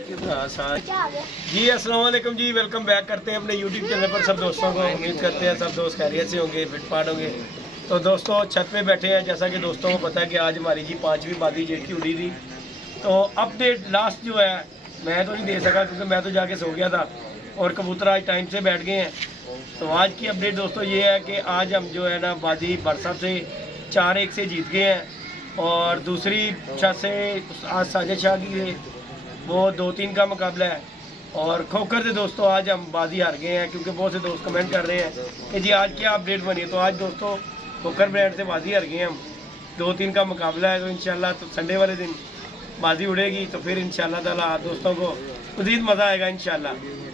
जी अस्सलाम वालेकुम जी, welcome back करते हैं अपने यूट्यूब चैनल पर सब दोस्तों को। उम्मीद करते हैं सब दोस्त खैरियत से होंगे, फिटफाट होंगे। तो दोस्तों छत पे बैठे हैं, जैसा कि दोस्तों को पता है कि आज हमारी जी 5वीं बादी जेठ की उड़ी थी। तो अपडेट लास्ट जो है मैं तो नहीं दे सका क्योंकि मैं तो जाके सो गया था और कबूतर आज टाइम से बैठ गए हैं। तो आज की अपडेट दोस्तों ये है कि आज हम जो है ना बादी बरसा से 4-1 से जीत गए हैं और दूसरी छत से आज साजिद शाह की है वो 2-3 का मुकाबला है। और खोकर से दोस्तों आज हम बाजी हार गए हैं क्योंकि बहुत से दोस्त कमेंट कर रहे हैं कि जी आज क्या अपडेट बनी है। तो आज दोस्तों खोकर ब्रांड से बाजी हार गए हैं हम, 2-3 का मुकाबला है। तो इंशाल्लाह तो संडे वाले दिन बाजी उड़ेगी तो फिर इंशाल्लाह ताला दोस्तों को मज़ीद मज़ा आएगा इंशाल्लाह,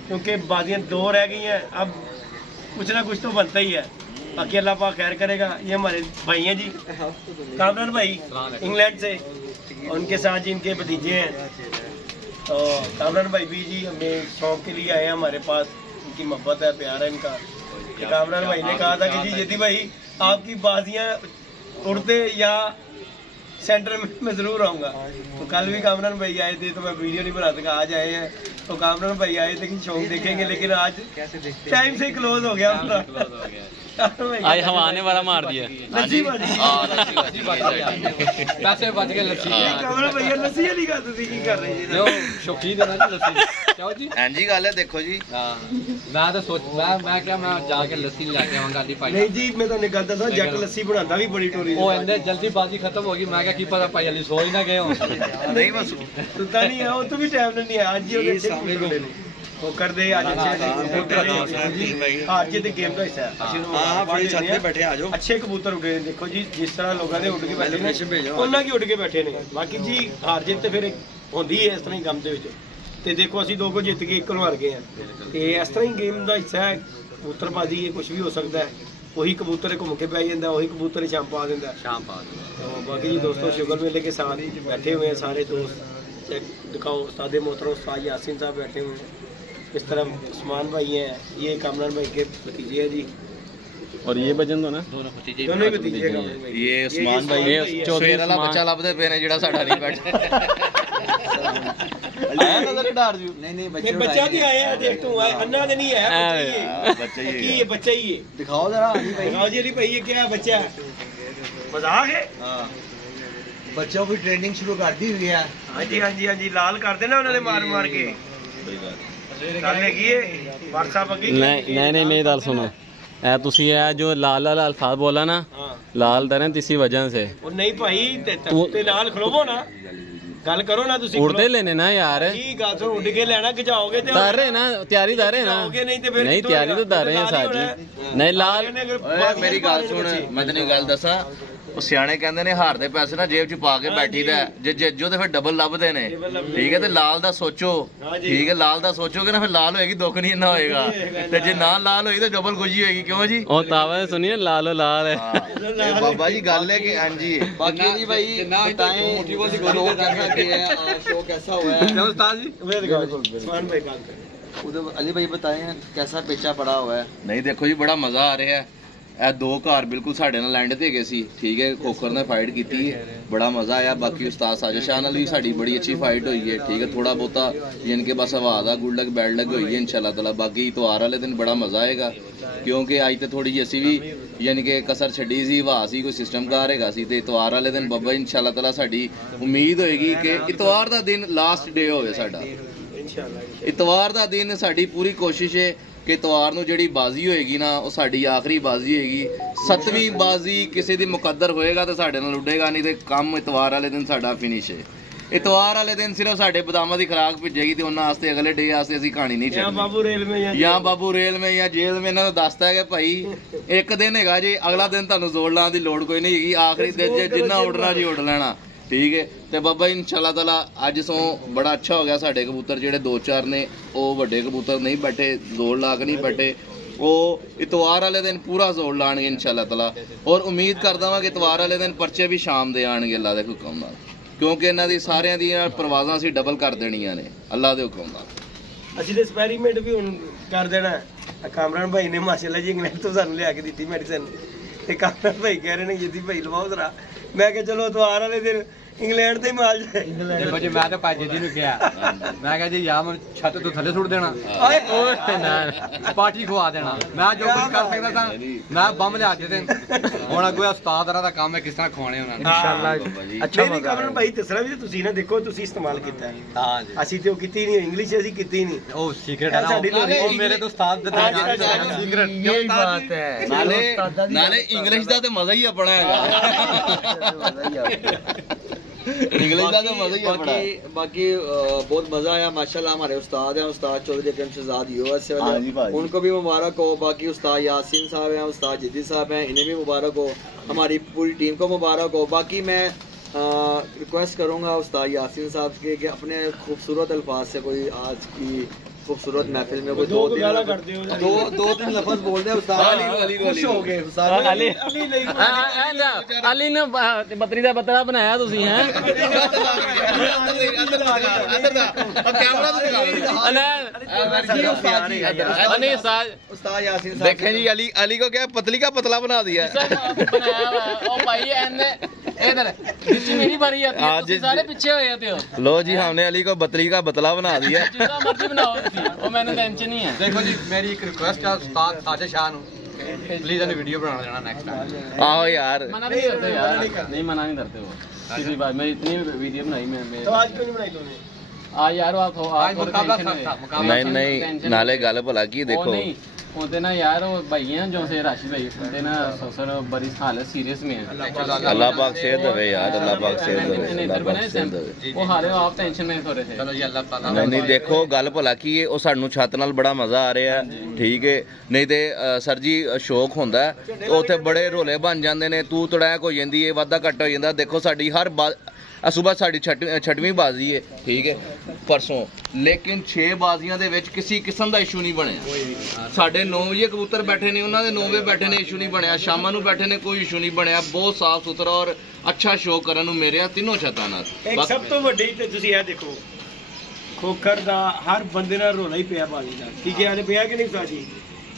क्योंकि बाजियाँ 2 रह गई हैं। अब कुछ ना कुछ तो बनता ही है, बाकी अल्लाह पाक खैर करेगा। ये हमारे भाई हैं जी कामरान भाई इंग्लैंड से, उनके साथ जी इनके भतीजे हैं। तो कामरान भाई भी जी हमें शौक के लिए आए हैं हमारे पास, उनकी मोहब्बत है, प्यार है इनका। कामरान भाई ने कहा था कि जी यदि भाई आपकी बाजियाँ उड़ते या सेंटर में मैं ज़रूर आऊँगा। तो कल भी कामरान भाई आए थे तो मैं वीडियो नहीं बना सका, आज आए हैं। तो कामरान भाई आए थे कि शौक देखेंगे, लेकिन आज टाइम से क्लोज हो गया अपना। आज हम आने वाला मार दिया लस्सी पैसे बच गए। लस्सी कामरान भैया लस्सी नहीं खाते थे, की कर रहे हैं जो शौकीन है ना लस्सी क्यों जी? हां जी गल है, देखो जी मैं तो सोच मैं क्या मैं जाके लस्सी लेके आवांगा दी भाई। नहीं जी मैं तो निकलता था जट लस्सी बनाता भी बड़ी टोरी ओ इन्ने जल्दी बाजी खत्म होगी। मैं क्या की पता भाई अली सो ही ना गए हो। नहीं बस सुता नहीं है, वो तो भी टाइम नहीं है। आज जी वो सामने को वो कर दे आज अच्छे आज जी गेम का हिस्सा है। हां भाई छत पे बैठे आ जाओ, अच्छे कबूतर उड़े हैं। देखो जी जिस तरह लोगों ने उड़ के बैठे ने ਉਹਨਾਂ की उड़ के बैठे ने। बाकी जी हार जित ਤੇ ਫਿਰ ਹੁੰਦੀ ਹੈ ਇਸ ਤਰ੍ਹਾਂ ਹੀ ਕੰਮ ਦੇ ਵਿੱਚ। ਤੇ ਦੇਖੋ ਅਸੀਂ 2 ਜਿੱਤ ਕੇ 1 ਹਾਰ ਗਏ ਹਾਂ ਤੇ ਇਸ ਤਰ੍ਹਾਂ ਹੀ ਗੇਮ ਦਾ ਹਿੱਸਾ ਹੈ। ਕਬੂਤਰਬਾਜ਼ੀ ਇਹ ਕੁਝ ਵੀ ਹੋ ਸਕਦਾ ਹੈ। ਉਹੀ ਕਬੂਤਰ ਘੁੰਮ ਕੇ ਪੈ ਜਾਂਦਾ, ਉਹੀ ਕਬੂਤਰ ਸ਼ਾਮ ਪਾ ਦਿੰਦਾ। तो बाकी जी दोस्तों शुगर मेले के साथ बैठे हुए हैं सारे दोस्त। चेक दिखाओ उस्ताद मोहतरम उस्ताद यासीन साहब बैठे हुए हैं। इस तरह उस्मान भाई हैं, ये कामरान भाई के भतीजे हैं जी। और ये बजन तो ना दोनों भतीजे ये उस्मान भाई शेर वाला बच्चा लभदे पे ने जेड़ा साडा नहीं बैठा। आया नजर डार जू नहीं बच्चा भी आया देख तू अन्ना दे नहीं है बच्चा ही ये बच्चा ही है। दिखाओ जरा अली भाई, दिखाओ जी अली भाई ये क्या बच्चा है? मजाक है? हां बच्चों की ट्रेनिंग शुरू कर दी हुई है। हां जी हां जी हां जी लाल कर देना उन्होंने मार मार के कोई बात नहीं मेरी गल सुनो ए तुसी ए जो लाल लाल अल्फाज बोला ना लाल दरे किसी वजह से और नहीं भाई ते नाल खलोवो ना गल करो ना तुसी उड़ते लेने ना यार जी गल सुन उड़ के लेना खिचाओगे ते दारे ना तैयारी दारे ना नहीं ते फिर नहीं तैयारी तो दारे हैं साजी नहीं लाल मेरी गल सुन मैं तेन गल दसा ਉਹ ਸਿਆਣੇ ਕਹਿੰਦੇ ਨੇ ਹਾਰ ਦੇ ਪੈਸੇ ਨਾ ਜੇਬ 'ਚ ਪਾ ਕੇ ਬੈਠੀਦਾ, ਜੇ ਜਿੱਜੋ ਤੇ ਫਿਰ ਡਬਲ ਲੱਭਦੇ ਨੇ। ਠੀਕ ਹੈ ਤੇ ਲਾਲ ਦਾ ਸੋਚੋ, ਠੀਕ ਹੈ ਲਾਲ ਦਾ ਸੋਚੋਗੇ ਨਾ ਫਿਰ ਲਾਲ ਹੋਏਗੀ ਦੁੱਖ ਨਹੀਂ ਇੰਨਾ ਹੋਏਗਾ, ਤੇ ਜੇ ਨਾ ਲਾਲ ਹੋਈ ਤਾਂ ਡਬਲ ਖੁਸ਼ੀ ਹੋਏਗੀ। ਕਿਉਂ ਜੀ? ਉਹ ਤਾਵਾ ਸੁਣੀਏ ਲਾਲੋ ਲਾਲ ਹੈ ਬਾਬਾ ਜੀ ਗੱਲ ਹੈ ਕਿ ਹਾਂਜੀ बाकी जी भाई बताएं शो कैसा है, शो कैसा हुआ है उस्ताद जी? उस्मान भाई बात करें, उधर अली भाई बताएं कैसा पेचा पड़ा हुआ है? नहीं देखो जी बड़ा मजा आ रहा है। ਇਹ 2 ਘਰ ਬਿਲਕੁਲ ਸਾਡੇ ਨਾਲ ਲੈਂਡ ਤੇ ਗਏ ਸੀ। ਠੀਕ ਹੈ ਖੋਖਰ ਨੇ ਫਾਈਟ ਕੀਤੀ, ਬੜਾ ਮਜ਼ਾ ਆਇਆ। ਬਾਕੀ ਉਸਤਾਦ ਸਾਜਿਦ ਸ਼ਾਹ ਨਾਲ ਵੀ ਸਾਡੀ ਬੜੀ ਅੱਛੀ ਫਾਈਟ ਹੋਈ ਹੈ। ਠੀਕ ਹੈ ਥੋੜਾ ਬਹੁਤਾ ਯਾਨੀ ਕਿ ਬਸ ਹਵਾ ਦਾ ਗੁੱਡ ਲੱਗ ਬੈਡ ਲੱਗ ਹੋਈ ਹੈ ਇਨਸ਼ਾਅੱਲਾ ਤਾਲਾ। ਬਾਕੀ ਇਤਵਾਰ ਵਾਲੇ ਦਿਨ ਬੜਾ ਮਜ਼ਾ ਆਏਗਾ ਕਿਉਂਕਿ ਅੱਜ ਤੇ ਥੋੜੀ ਜਿਹੀ ਅਸੀਂ ਵੀ ਯਾਨੀ ਕਿ ਕਸਰ ਛੱਡੀ ਸੀ, ਹਵਾ ਸੀ, ਕੋਈ ਸਿਸਟਮ ਕਾਰ ਹੈਗਾ ਸੀ। ਤੇ ਇਤਵਾਰ ਵਾਲੇ ਦਿਨ ਬੱਬਾ ਇਨਸ਼ਾਅੱਲਾ ਤਾਲਾ ਸਾਡੀ ਉਮੀਦ ਹੋਏਗੀ ਕਿ ਇਤਵਾਰ ਦਾ ਦਿਨ ਲਾਸਟ ਡੇ ਹੋਵੇ ਸਾਡਾ। ਇਤਵਾਰ ਦਾ ਦਿਨ ਸਾਡੀ ਪੂਰੀ ਕੋਸ਼ਿਸ਼ ਹੈ ਕਿ ਇਤਵਾਰ ਨੂੰ ਜਿਹੜੀ ਬਾਜ਼ੀ ਹੋਏਗੀ ਨਾ ਉਹ ਸਾਡੀ ਆਖਰੀ ਬਾਜ਼ੀ ਹੋਏਗੀ। 7ਵੀਂ ਬਾਜ਼ੀ ਕਿਸੇ ਦੀ ਮੁਕੱਦਰ ਹੋਏਗਾ ਤੇ ਸਾਡੇ ਨਾਲ ਉੱਡੇਗਾ, ਨਹੀਂ ਤੇ ਕੰਮ ਇਤਵਾਰ ਵਾਲੇ ਦਿਨ ਸਾਡਾ ਫਿਨਿਸ਼ ਹੈ। ਇਤਵਾਰ ਵਾਲੇ ਦਿਨ ਸਿਰਫ ਸਾਡੇ ਬਦਾਮਾਂ ਦੀ ਖੁਰਾਕ ਭੇਜੇਗੀ ਤੇ ਉਹਨਾਂ ਵਾਸਤੇ ਅਗਲੇ ਡੇ ਵਾਸਤੇ ਅਸੀਂ ਕਹਾਣੀ ਨਹੀਂ ਛੱਡਣੀ। ਜਾਂ ਬਾਬੂ ਰੇਲ ਮੇ ਜਾਂ ਜੇਲ੍ਹ ਮੇ ਇਹਨਾਂ ਨੂੰ ਦੱਸਦਾ ਹੈ ਕਿ ਭਾਈ ਇੱਕ ਦਿਨ ਹੈਗਾ ਜੀ, ਅਗਲਾ ਦਿਨ ਤੁਹਾਨੂੰ ਜ਼ੋਰ ਲਾਉਣ ਦੀ ਲੋੜ ਕੋਈ ਨਹੀਂ ਹੈਗੀ। ਆਖਰੀ ਦਿਨ ਜੇ ਜਿੰਨਾ ਉੱਡਣਾ ਜੀ ਉੱਡ ਲੈਣਾ। ठीक है तो बाबा इंशाअल्लाह ताला अज सो बड़ा अच्छा हो गया। साढ़े कबूतर जेडे 2-4 ने वो वड्डे कबूतर नहीं बैठे, जोर ला के नहीं बैठे, वो इतवार वाले दिन पूरा जोर लाएंगे इंशाअल्लाह ताला। और उम्मीद करदा वां कि इतवार वाले दिन पर्चे भी शाम दे आएंगे अल्लाह दे हुक्म नाल, क्योंकि इन्हां दी सारियां दी परवाज़ां असीं डबल कर देणियां ने अल्लाह दे हुक्म नाल। ਅਸੀਂ ਤੇ ਐਕਸਪੈਰੀਮੈਂਟ ਵੀ ਹੁਣ ਕਰ ਦੇਣਾ। ਕਾਮਰਾਨ ਭਾਈ ਨੇ ਮਾਸ਼ਾਅੱਲਾ ਜੀ ਇੰਗਲੈਂਡ ਤੋਂ ਸਾਨੂੰ ਲਿਆ ਕੇ ਦਿੱਤੀ ਮੈਡੀਸਨ ਤੇ ਕਾਮਰਾਨ ਭਾਈ ਕਹਿ ਰਹੇ ਨੇ ਜਿੱਦੀ ਭਾਈ ਲਵਾਓ ਜ਼ਰਾ। ਮੈਂ ਕਿਹਾ ਚਲੋ ਇਤਵਾਰ ਵਾਲੇ ਦਿਨ ਇੰਗਲੈਂਡ ਤੇ ਮਾਲ ਦੇਖੋ ਜੀ ਮੈਂ ਤਾਂ ਭਾਜੀ ਜੀ ਨੂੰ ਕਿਹਾ ਮੈਂ ਕਿਹਾ ਜੀ ਯਾ ਮੈਨੂੰ ਛੱਤ ਤੋਂ ਥੱਲੇ ਸੁੱਟ ਦੇਣਾ ਓਏ ਓਏ ਨਾ ਪਾਰਟੀ ਖਵਾ ਦੇਣਾ ਮੈਂ ਜੋ ਕੁਝ ਕਰ ਸਕਦਾ ਤਾਂ ਮੈਂ ਬੰਮ ਲਿਆ ਕੇ ਤੇ ਹੁਣ ਅੱਗੇ ਉਸਤਾਦ ਦਾ ਕੰਮ ਹੈ ਕਿਸ ਤਰ੍ਹਾਂ ਖਵਾਣੇ ਉਹਨਾਂ ਨੇ ਇਨਸ਼ਾਅੱਲਾ ਅੱਛਾ ਮੇਰੀ ਕਮਰਨ ਭਾਈ ਦੱਸਣਾ ਵੀ ਤੁਸੀਂ ਨਾ ਦੇਖੋ ਤੁਸੀਂ ਇਸਤੇਮਾਲ ਕੀਤਾ ਹੈ ਹਾਂ ਜੀ ਅਸੀਂ ਤੇ ਉਹ ਕੀਤੀ ਨਹੀਂ ਇੰਗਲਿਸ਼ ਅਸੀਂ ਕੀਤੀ ਨਹੀਂ ਉਹ ਸੀਕ੍ਰੇਟ ਹੈ ਸਾਡੀ ਨਾ ਲੋੜੀ ਉਹ ਮੇਰੇ ਤੋਂ ਉਸਤਾਦ ਦੇ ਸੀਕ੍ਰੇਟ ਇਹ ਬਾਤ ਹੈ ਨਾਲੇ ਇੰਗਲਿਸ਼ ਦਾ ਤੇ ਮਜ਼ਾ ਹੀ ਆਪਣਾ ਹੈਗਾ इंग्लिश का तो मजा ही है बड़ा बाकी बहुत मजा आया माशाल्लाह हमारे उस्ताद हैं उस्ताद चौधरी अकरम शहजाद यूएस से हाँ जी भाई। उनको भी मुबारक हो बाकी उस्ताद यासीन साहब हैं उस्ताद जिद्दी साहब हैं इन्हें भी मुबारक हो हमारी पूरी टीम को मुबारक हो बाकी मैं रिक्वेस्ट करूंगा उस्ताद यासीन साहब के कि अपने खूबसूरत अल्फाज से कोई आज की खूबसूरत महफिल में कोई दो तीन लफ्ज बोल दे उस्ताद खुश हो गए उस्ताद ਅਲੀ ਅਲੀ ਨੇ ਬੱਤਰੀ ਦਾ ਬੱਤਰਾ ਬਣਾਇਆ ਤੁਸੀਂ ਹੈ नहीं उस्ताद यासीन साहब देखें जी अली अली को क्या पतली का पतला बना दिया बनाया हुआ है। ओ भाई एने इधर जितनी मेरी बारी आती है तुम सारे पीछे हो जाते हो लो जी हमने अली को बतली का बतला बना दिया जितना मर्जी बनाओ ओ मैंने टेंशन नहीं है देखो जी मेरी एक रिक्वेस्ट है उस्ताद साजिद शाह नु प्लीज एने वीडियो बना देना नेक्स्ट टाइम आओ यार मना नहीं करते यार नहीं मना नहीं करते वो किसी बात मैं इतनी वीडियो बनाई मैं तो आज क्यों नहीं बनाई तूने आ यार आप आज मुकाबला था मुकाबला नहीं नहीं नाले गल भला की देखो होते ना यार वो भाई हैं जो से राशि भाई होते ना ससुर बड़ी हालत सीरियस में है अल्लाह पाक सेहत देवे यार अल्लाह पाक सेहत देवे अल्लाह पाक सेहत देवे वो हारे आप टेंशन में थोड़े थे चलो जी अल्लाह ताला ਨਹੀਂ ਨਹੀਂ ਦੇਖੋ ਗੱਲ ਭਲਾ ਕੀ ਹੈ ਉਹ ਸਾਨੂੰ ਛੱਤ ਨਾਲ ਬੜਾ ਮਜ਼ਾ ਆ ਰਿਹਾ ਠੀਕ ਹੈ ਨਹੀਂ ਤੇ ਸਰ ਜੀ ਸ਼ੌਕ ਹੁੰਦਾ ਹੈ, ਉੱਥੇ ਬੜੇ ਰੋਲੇ ਬਣ ਜਾਂਦੇ ਨੇ ਤੂੰ ਤੜੈਕ ਹੋ ਜਾਂਦੀ ਹੈ ਵਾਧਾ ਘੱਟ ਹੋ ਜਾਂਦਾ ਦੇਖੋ ਸਾਡੀ ਹਰ ਸੁਬਹ ਸਾਡੀ ਛਠਵੀਂ ਬਾਜ਼ੀ ਹੈ ਠੀਕ ਹੈ ਪਰਸੋਂ ਲੇਕਿਨ 6 ਬਾਜ਼ੀਆਂ ਦੇ ਵਿੱਚ ਕਿਸੇ ਕਿਸਮ ਦਾ ਇਸ਼ੂ ਨਹੀਂ ਬਣਿਆ ਸਾਡੇ 9 ਵਜੇ ਕਬੂਤਰ ਬੈਠੇ ਨੇ ਉਹਨਾਂ ਦੇ 9 ਵਜੇ ਬੈਠੇ ਨੇ ਇਸ਼ੂ ਨਹੀਂ ਬਣਿਆ ਸ਼ਾਮਾਂ ਨੂੰ ਬੈਠੇ ਨੇ ਕੋਈ ਇਸ਼ੂ ਨਹੀਂ ਬਣਿਆ ਬਹੁਤ ਸਾਫ ਸੁਥਰਾ ਔਰ ਅੱਛਾ ਸ਼ੋਅ ਕਰਨ ਨੂੰ ਮੇਰੇ ਆ ਤਿੰਨੋਂ ਛੱਤਾਂ ਨਾਲ ਇੱਕ ਸਭ ਤੋਂ ਵੱਡੀ ਤੇ ਤੁਸੀਂ ਇਹ ਦੇਖੋ ਖੋਖਰ ਦਾ ਹਰ ਬੰਦੇ ਨਾਲ ਰੋਲਾ ਹੀ ਪਿਆ ਬਾਜੀ ਦਾ ਠੀਕ ਹੈ ਹਲੇ ਪਿਆ ਕਿ ਨਹੀਂ ਸਾਜੀ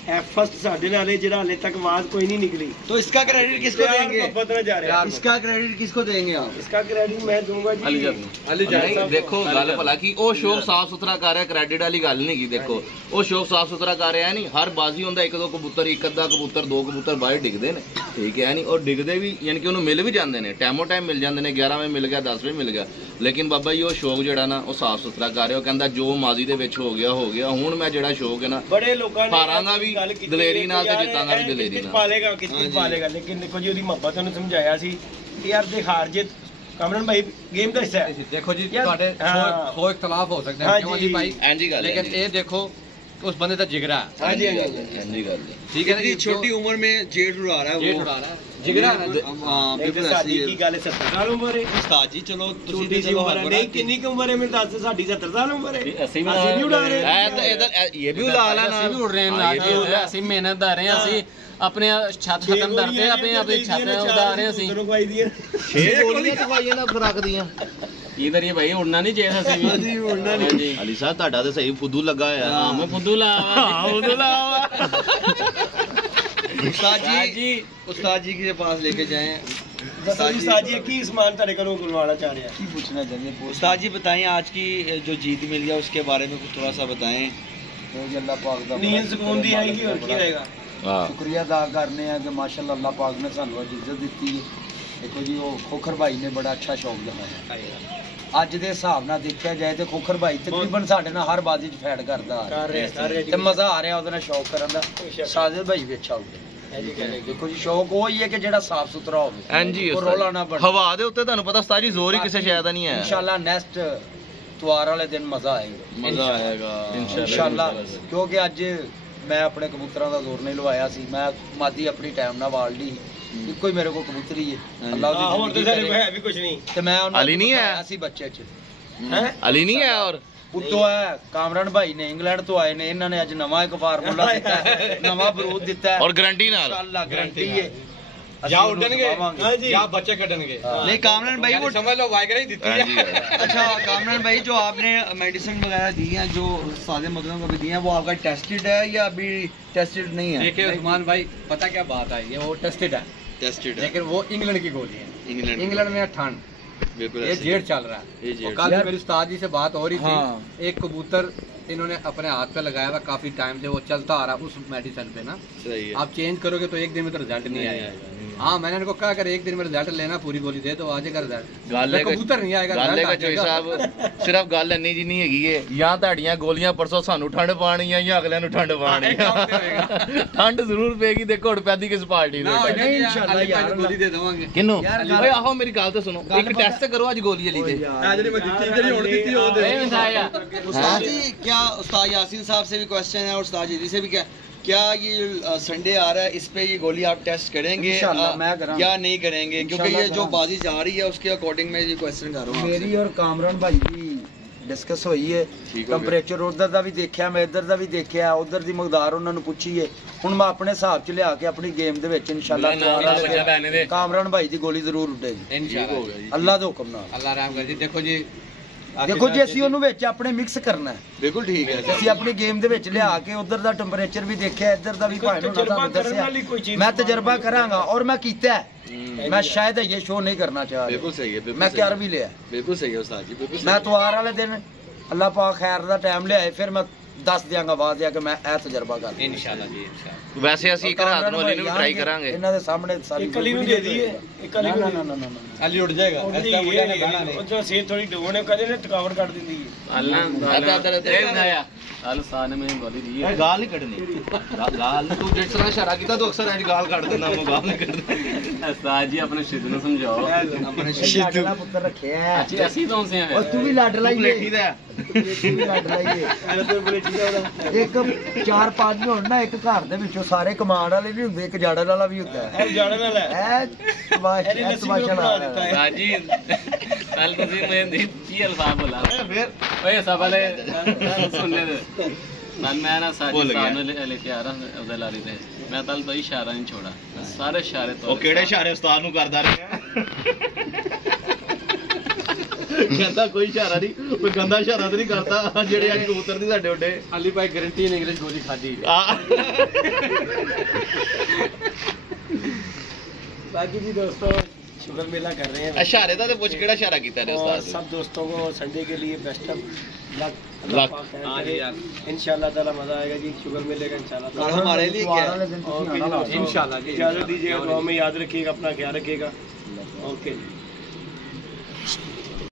फर्स्ट साढ़े नाले जरा हाले तक आवाज कोई नहीं निकली तो इसका क्रेडिट किसको देंगे बदला जा रहा है इसका क्रेडिट किसको देंगे आप इसका क्रेडिट मैं दूंगा जी अली ਨਹੀਂ ਦੇਖੋ ਗੱਲ ਭਲਾ ਕੀ ਉਹ ਸ਼ੌਕ ਸਾਫ ਸੁਥਰਾ ਕਰ ਰਿਹਾ ਕ੍ਰੈਡਿਟ ਵਾਲੀ ਗੱਲ ਨਹੀਂ ਕੀ ਦੇਖੋ ਉਹ ਸ਼ੌਕ ਸਾਫ ਸੁਥਰਾ ਕਰ ਰਿਹਾ ਨਹੀਂ ਹਰ ਬਾਜ਼ੀ ਹੁੰਦਾ ਇੱਕ ਦੋ ਕਬੂਤਰ ਇੱਕ ਅੱਧਾ ਕਬੂਤਰ ਦੋ ਕਬੂਤਰ ਬਾਹਰ ਡਿੱਗਦੇ ਨੇ ਠੀਕ ਹੈ ਨਹੀਂ ਔਰ ਡਿੱਗਦੇ ਵੀ ਯਾਨੀ ਕਿ ਉਹਨੂੰ ਮਿਲ ਵੀ ਜਾਂਦੇ ਨੇ ਟਾਈਮੋ ਟਾਈਮ ਮਿਲ ਜਾਂਦੇ ਨੇ 11 ਵਜੇ ਮਿਲ ਗਿਆ 10 ਵਜੇ ਮਿਲ ਗਿਆ ਲੇਕਿਨ ਬਾਬਾ ਜੀ ਉਹ ਸ਼ੌਕ ਜਿਹੜਾ ਨਾ ਉਹ ਸਾਫ ਸੁਥਰਾ ਕਰ ਰਿਹਾ ਉਹ ਕਹਿੰਦਾ ਜੋ ਮਾਜ਼ੀ ਦੇ ਵਿੱਚ ਹੋ ਗਿਆ ਹੁਣ ਮੈਂ ਜਿਹੜਾ ਸ਼ੌਕ ਹੈ ਨਾ ਬੜੇ ਲੋਕਾਂ ਨੇ ਹਾਰਾਂ ਦਾ ਵੀ ਦਲੇਰੀ ਨਾਲ ਤੇ ਜਿੱਤਾਂ ਦਾ ਵੀ ਦਲੇਰੀ ਨਾਲ ਪਾਲੇਗਾ ਕਿਸ ਪਾਲੇਗਾ ਲੇਕਿਨ ਦੇਖੋ ਜੀ ਉਹਦੀ ਮੁਹੱਬਤ ਉਹਨੂੰ ਸਮਝਾਇਆ ਸੀ ਕਿ ਯਾਰ ਦੇ ਹਾਰ ਜਿੱਤ कामरान भाई गेम का हिस्सा है देखो जी ਤੁਹਾਡੇ ਸੋ ਇਖਤਲਾਫ ਹੋ ਸਕਦੇ ਹਨ ਕਿਉਂ ਜੀ ਭਾਈ ਐਂਜੀ ਗੱਲ लेकिन ये देखो उस बंदे का जिगरा है हाँ जी हाँ जी ਐਂਜੀ ਗੱਲ ठीक है ना छोटी उम्र में जेठ उड़ा रहा है जेठ उड़ा रहा है जिगरा हां बिल्कुल साडी की गल 70 साल उम्र है उस्ताद जी चलो छोटी सी उम्र है नहीं कितनी की उम्र है मैं 10 साडी 70 साल उम्र है ਅਸੀਂ ਨਹੀਂ ਉਡਾ ਰਹੇ ਐ ਤਾਂ ਇਧਰ ਇਹ ਵੀ ਉਲਾ ਲੈਣਾ ਅਸੀਂ ਵੀ ਉੜ ਰਹੇ ਹਾਂ ਅਸੀਂ ਮਿਹਨਤਦਾਰ ਹਾਂ ਅਸੀਂ अपने छत खत्म करते हैं अपने अपनी छत उड़ा रहे हैं ਅਸੀਂ 6 ਗੋਲੀਆਂ ਦਵਾਈਆਂ ਨਾਲ ਖਰਾਕ ਦੀਆਂ इधर ये भाई उड़ना नहीं चाहिए था सी जी उड़ना नहीं ਅਲੀ ਸਾਹਿਬ ਤੁਹਾਡਾ ਤੇ ਸਹੀ ਫੁੱਦੂ ਲੱਗਾ ਹੋਇਆ हां मैं फुद्दू ला फुद्दू ला उस्ताद जी के पास लेके जाएं उस्ताद जी की सामान तेरे को बुलवाना चाह रहे हैं की पूछना चाहिए उस्ताद जी बताएं आज की जो जीत मिल गया उसके बारे में कुछ थोड़ा सा बताएं तो अल्लाह पाक दा नींद सुकून दी आएगी और क्या रहेगा शुक्रिया अदा करने हैं कि माशाल्लाह अल्लाह पाक ने सानू इज्जत दी है देखो जी वो खोखर भाई ने बड़ा अच्छा शौक दिखाया ਅੱਜ ਦੇ ਹਿਸਾਬ ਨਾਲ ਦੇਖਿਆ ਜਾਏ ਤੇ ਖੋਖਰ ਭਾਈ ਤਕਰੀਬਨ ਸਾਡੇ ਨਾਲ ਹਰ ਬਾਜ਼ੀ 'ਚ ਫੈਡ ਕਰਦਾ ਆ ਰਿਹਾ ਤੇ ਮਜ਼ਾ ਆ ਰਿਹਾ ਉਹਦੇ ਨਾਲ ਸ਼ੌਕ ਕਰਨ ਦਾ ਸਾਜਿਦ ਭਾਈ ਵੀ ਅੱਛਾ ਹੋ ਗਿਆ ਦੇਖੋ ਜੀ ਸ਼ੌਕ ਉਹ ਹੀ ਹੈ ਕਿ ਜਿਹੜਾ ਸਾਫ ਸੁਥਰਾ ਹੋਵੇ ਹਾਂਜੀ ਰੋਲਾ ਨਾ ਬਣੇ ਹਵਾ ਦੇ ਉੱਤੇ ਤੁਹਾਨੂੰ ਪਤਾ ਉਸਤਾਦ ਜੀ ਜ਼ੋਰ ਹੀ ਕਿਸੇ ਸ਼ਾਇਦ ਨਹੀਂ ਹੈ ਇਨਸ਼ਾਅੱਲਾ ਨੈਕਸਟ ਤਵਾਰ ਵਾਲੇ ਦਿਨ ਮਜ਼ਾ ਆਏਗਾ ਇਨਸ਼ਾਅੱਲਾ ਕਿਉਂਕਿ ਅੱਜ ਮੈਂ ਆਪਣੇ ਕਬੂਤਰਾਂ ਦਾ ਜ਼ੋਰ ਨਹੀਂ ਲਵਾਇਆ ਸੀ ਮੈਂ ਮਾਦੀ ਆਪਣੀ ਟਾਈਮ ਨਾਲ ਵਾਲ ਲਈ ਇੱਕੋ ਹੀ ਮੇਰੇ ਕੋਲ ਕਬੂਤਰੀ ਹੈ ਅੱਲਾਹ ਦੀ ਹੋਰ ਤੇ ਸਾਡੇ ਹੈ ਵੀ ਕੁਝ ਨਹੀਂ ਤੇ ਮੈਂ ਉਹਨਾਂ ਅਲੀ ਨਹੀਂ ਆਇਆ ਸੀ ਬੱਚੇ 'ਚ ਹੈ ਅਲੀ ਨਹੀਂ ਆਇਆ ਔਰ ਉੱਤੋਂ ਹੈ ਕਾਮਰਾਨ ਭਾਈ ਨੇ ਇੰਗਲੈਂਡ ਤੋਂ ਆਏ ਨੇ ਇਹਨਾਂ ਨੇ ਅੱਜ ਨਵਾਂ ਇੱਕ ਫਾਰਮੂਲਾ ਦਿੱਤਾ ਹੈ ਨਵਾਂ ਬਰੂਦ ਦਿੱਤਾ ਹੈ ਔਰ ਗਾਰੰਟੀ ਨਾਲ ਇਨਸ਼ਾਅੱਲਾ ਗਾਰੰਟੀ ਹੈ ਜਾਂ ਉੱਡਣਗੇ ਜਾਂ ਬੱਚੇ ਕੱਢਣਗੇ नहीं कामरान भाई वो समझ लो वाइगरा ही देती है अच्छा कामरान भाई जो आपने मेडिसिन वगैरह दी हैं जो सादे मतलों को भी दी हैं वो आपका टेस्टेड है या अभी टेस्टेड नहीं है देखिए उस्मान भाई पता क्या बात है ये वो टेस्टेड है टेस्टेड लेकिन वो इंग्लैंड की गोली है इंग्लैंड में ठंड बिल्कुल ये ऐसे ही। जेठ चल रहा ये है। जेठ। और कल यार- मेरी उस्ताद जी से बात हो रही थी, हाँ। एक कबूतर इन्होंने अपने हाथ पे लगाया हुआ काफी टाइम से, वो चलता आ रहा उस मेडिसिन पे ना, सही है। आप चेंज करोगे तो एक दिन में तो रिजल्ट नहीं आएगा। हाँ, मैंने इनको कहा अगर एक दिन में रिजल्ट लेना पूरी गोली दे तो आ जाएगा रिजल्ट। गाले का कबूतर नहीं आएगा, गाले result का आ ਚੋਈ जाएगा। ਸਾਹਿਬ ਸਿਰਫ ਗੱਲ ਇੰਨੀ ਜੀ ਨਹੀਂ ਹੈਗੀ ਏ, ਜਾਂ ਤੁਹਾਡੀਆਂ ਗੋਲੀਆਂ ਪਰਸੋਂ ਸਾਨੂੰ ਠੰਡ ਪਾਣੀ ਆ ਜਾਂ ਅਗਲਿਆਂ ਨੂੰ ਠੰਡ ਪਾਣੀ ਆ। ਠੰਡ ਜ਼ਰੂਰ ਪਏਗੀ, ਦੇਖੋ ਹੁਣ ਪੈਦੀ ਕਿਸ ਪਾਰਟੀ ਨੂੰ। ना हो जाएगी, इंशाल्लाह अली भाई यार। को गोली दे देवांगे। ਕਿੰਨੂੰ ਯਾਰ ਓਏ ਆਹੋ ਮੇਰੀ ਗੱਲ ਤਾਂ ਸੁਣੋ, ਇੱਕ ਟੈਸਟ ਕਰੋ ਅੱਜ ਗੋਲੀ ਵਾਲੀ ਤੇ। उस्ताद जी, क्या उस्ताद यासीन साहब से भी क्वेश्चन है और उस्ताद जी से भी, क्या ये संडे आ रहा है, इस पे ये गोली आप टेस्ट करेंगे इंशाल्लाह मैं करांगा। या नहीं करेंगे? क्योंकि इंशाल्लाह ये जो करांगा। बाजी जा रही है उसके अकॉर्डिंग मैं ये क्वेश्चन कर रहा हूँ ਮੇਰੀ ਔਰ ਕਾਮਰਾਨ ਭਾਈ ਦੀ ਡਿਸਕਸ ਹੋਈ ਹੈ। ਠੀਕ ਹੋ ਗਿਆ। ਟੈਂਪਰੇਚਰ ਉਧਰ ਦਾ ਵੀ ਦੇਖਿਆ, ਮੈਂ ਇੱਧਰ ਦਾ ਵੀ ਦੇਖਿਆ, ਉਧਰ ਦੀ ਮਕਦਾਰ ਉਹਨਾਂ ਨੂੰ ਪੁੱਛੀ ਹੈ। ਹੁਣ ਮੈਂ ਆਪਣੇ ਹਿਸਾਬ ਚ ਲਿਆ ਕੇ ਆਪਣੀ ਗੇਮ ਦੇ ਵਿੱਚ ਇਨਸ਼ਾਅੱਲਾ ਕਾਮਰਾਨ ਭਾਈ ਦੀ ਗੋਲੀ ਜ਼ਰੂਰ ਉੱਡੇਗੀ इंशाल्लाह ਅੱਲਾ ਦੇ ਹੁਕਮ ਨਾਲ। अल्लाह रहम करे जी। देखो जी, ਦੇਖੋ ਜੀ, ਅਸੀਂ ਉਹਨੂੰ ਵਿੱਚ ਆਪਣੇ ਮਿਕਸ ਕਰਨਾ ਹੈ। बिल्कुल ठीक है। ਅਸੀਂ ਆਪਣੀ ਗੇਮ ਦੇ ਵਿੱਚ ਲਿਆ ਕੇ ਉਧਰ ਦਾ ਟੈਂਪਰੇਚਰ ਵੀ ਦੇਖਿਆ, ਇੱਧਰ ਦਾ ਵੀ ਭਾਵੇਂ ਉਹਨਾਂ ਤਜਰਬਾ ਤੁਹਾਨੂੰ ਕਰਨ ਦੱਸਿਆ। ਵਾਲੀ ਕੋਈ ਚੀਜ਼ ਮੈਂ ਤਜਰਬਾ ਕਰਾਂਗਾ ਔਰ ਮੈਂ ਕੀਤਾ ਹੈ। ਮੈਂ ਸ਼ਾਇਦ ਇਹ ਸ਼ੋਅ ਨਹੀਂ ਕਰਨਾ ਚਾਹ ਰਿਹਾ। बिल्कुल सही है, बिल्कुल ਮੈਂ सही ਕਰ है। ਵੀ ਲਿਆ। बिल्कुल सही है उस्ताद जी, बिल्कुल ਮੈਂ सही ਤਵਾਰ ਵਾਲੇ ਦਿਨ ਅੱਲਾਹ ਪਾਕ ਖੈਰ ਦਾ ਟਾਈਮ ਲਿਆਏ, ਫਿਰ ਮੈਂ ਦੱਸ ਦਿਆਂਗਾ ਆਵਾਜ਼ ਆ ਕਿ ਮੈਂ ਇਹ ਤਜਰਬਾ ਕਰ ਲਿਆ। इंशाल्लाह जी, इंशाल्लाह। ਵੈਸੇ ਅਸੀਂ ਇੱਕ ਰਾਤ ਨੂੰ ਅਲੀ ਨੂੰ ਟਰਾਈ ਕਰਾਂਗੇ। ਇਹਨਾਂ ਦੇ ਸਾਹਮਣੇ ਸਾਰੀ ਇੱਕ ਅਲੀ ਨੂੰ ਦੇ ਦਈਏ, ਇੱਕ ਅਲੀ ਨੂੰ ਨਾ ਨਾ ਨਾ ਨਾ अली उड़ जाएगा। ਉਹਦੀ ऐसा मुझे नहीं गाना नहीं। ਉਹ ਜੋ ਸਿਹਤ ਥੋੜੀ ਡਾਊਨ ਹੈ, ਕਦੇ ਨੇ ਥਕਾਵਟ ਕੱਢ ਦਿੰਦੀ ਹੈ। ਕੱਲ ਸਾਨ ਮੈਂ ਗੋਲੀ ਦੀ ਇਹ ਗਾਲ ਨਹੀਂ ਕੱਢਣੀ। ਗਾਲ ਤੂੰ ਜਿਸ ਤਰ੍ਹਾਂ ਇਸ਼ਾਰਾ ਕੀਤਾ ਤੂੰ ਅਕਸਰ ਅੱਜ ਗਾਲ ਕੱਢ ਦਿੰਦਾ, ਮੈਂ ਗਾਲ ਨਹੀਂ ਕੱਢਦਾ। ਉਸਤਾਦ ਜੀ ਆਪਣੇ ਸ਼ਿਦ ਨੂੰ ਸਮਝਾਓ। ਲਾਡਲਾ ਪੁੱਤਰ ਰੱਖਿਆ ਹੈ। ਅੱਛਾ ਅਸੀਂ ਤੋਂ ਸੇ ਔਰ ਤੂੰ ਵੀ ਲਾਡਲਾ ਹੀ ਪਲੇਠੀ ਹੈ। ਦਾ ਤੂੰ ਵੀ ਲਾਡਲਾ ਹੀ ਹੈ। ਇੱਕ 4-5 ਹੋਣ ਨਾ ਇੱਕ ਘਰ ਦੇ ਵਿੱਚੋਂ, ਸਾਰੇ ਕਮਾਂਡ ਵਾਲੇ ਨਹੀਂ ਹੁੰਦੇ, ਇੱਕ ਜਾੜਨ ਵਾਲਾ ਵੀ ਹੁੰਦਾ ਹੈ। ਇਹ ਜਾਣਨ ਵਾਲਾ ਹੈ। ਇਹ ਤਮਾਸ਼ਾ ਬਣਾ ਦਿੱਤਾ ਹੈ। ਰਾਜੀ ਕੱਲ ਤੁਸੀਂ ਮੈਨੂੰ ਕੀ ਅਲਫਾਜ਼ ਬੋਲਾ ਫਿਰ ਓਏ ਸਭ ਵਾਲੇ ਸੁਣਨੇ ਦੇ ਮੈਂ ਨਾ ਸਾਜੀ ਭੁੱਲ ਗਿਆ। ਸਾਹਮਣੇ ਲੈ ਕੇ ਆ ਰਹਾ ਉਹਦੇ ਲਾਰੀ ਤੇ ਮੈਂ ਤਾਂ ਕੋਈ ਇਸ਼ਾਰਾ ਨਹੀਂ ਛੋੜਾ, ਸਾਰੇ ਇਸ਼ਾਰੇ ਤੋਂ ਉਹ ਕਿਹੜੇ ਇਸ਼ਾਰੇ ਉਸਤਾਦ ਨੂੰ ਕਰਦਾ ਰਿਹਾ? ਕਹਿੰਦਾ ਕੋਈ ਇਸ਼ਾਰਾ ਨਹੀਂ, ਕੋਈ ਗੰਦਾ ਇਸ਼ਾਰਾ ਤਾਂ ਨਹੀਂ ਕਰਦਾ ਜਿਹੜੇ ਅੱਜ ਕਬੂਤਰ ਦੀ ਸਾਡੇ ਉੱਡੇ। अली भाई गारंटी इन इंग्लिश गोली खादी। बाकी जी दोस्तों, शुगर मेला कर रहे हैं ਇਸ਼ਾਰੇ ਦਾ ਤੇ ਪੁੱਛ ਕਿਹੜਾ ਇਸ਼ਾਰਾ ਕੀਤਾ ਨੇ और ਉਸਤਾਦ ਨੇ? सब दोस्तों को संडे के लिए बेस्ट ऑफ लक। Luck। इंशाल्लाह ताला मजा आएगा जी, शुगर मेले का इंशाल्लाह। और हमारे लिए क्या है? ओके जी दोस्तों, इंशाल्लाह जी, इजाजत दीजिएगा, दुआ में याद रखिएगा, अपना ख्याल रखिएगा। ओके जी।